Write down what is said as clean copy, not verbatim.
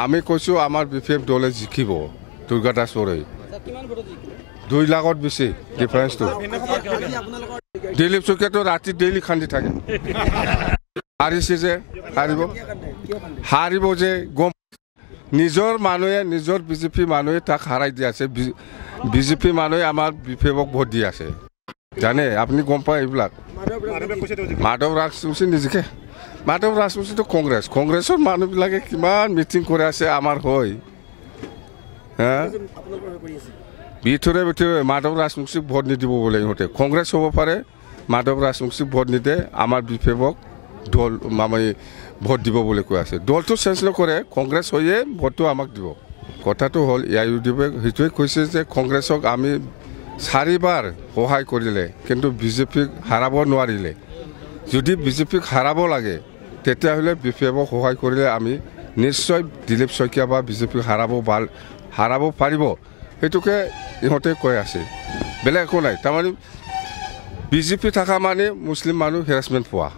আমি কৈছোঁ আমাৰ BPF দলে জিকিব দুৰ্গাদাস বৰাই 2 লাখত বেছি ডিফাৰেঞ্চটো দিলীপ শইকীয়াটো ৰাতি ডেইলি খান্দি থাকে হাৰিছে যে হাৰিব যে গম নিজৰ মানুহে নিজৰ বিজেপি মানুহে তাক হাৰাই দি আছে বিজেপি মানুহে আমাৰ BPFক ভোট দি আছে জানে আপুনি গম পায় এইবিলাক মাধৱ ৰাজবংশী নিজিকে মাধৱ ৰাজবংশীটো কংগ্ৰেছৰ মানুহবিলাকে কিমান মিটিং কৰি আছে আমাৰ হৈ ভিতৰে মাধৱ ৰাজবংশীক ভোট নিদিব বোলে ইহঁতে কংগ্ৰেছ হ'ব পাৰে মাধৱ ৰাজবংশীক ভোট নিদে আমাৰ BPFক দল ভোট দিব বুলি কৈ আছে দলটো চেঞ্জ নকৰে কংগ্ৰেছ হৈয়ে ভোটটো আমাক দিব কথাটো হ'ল AIUDFে সেইটোৱে কৈছে যে কংগ্ৰেছক আমি 4 বাৰ সহায় কৰিলে কিন্তু বিজেপিক হাৰাব নোৱাৰিলে যদি বিজেপিক হাৰাব লাগে তেতিয়াহ'লে BPFক সহায় কৰিলে আমি নিশ্চয় দিলীপ শইকীয়া বা বিজেপিক হাৰাব পাৰিব সেইটোকে ইহঁতে কৈ আছে বেলেগ একো নাই তাৰমানে বিজেপি থকা মানে মুছলিম মানুহ হেৰাছমেণ্ট পোৱা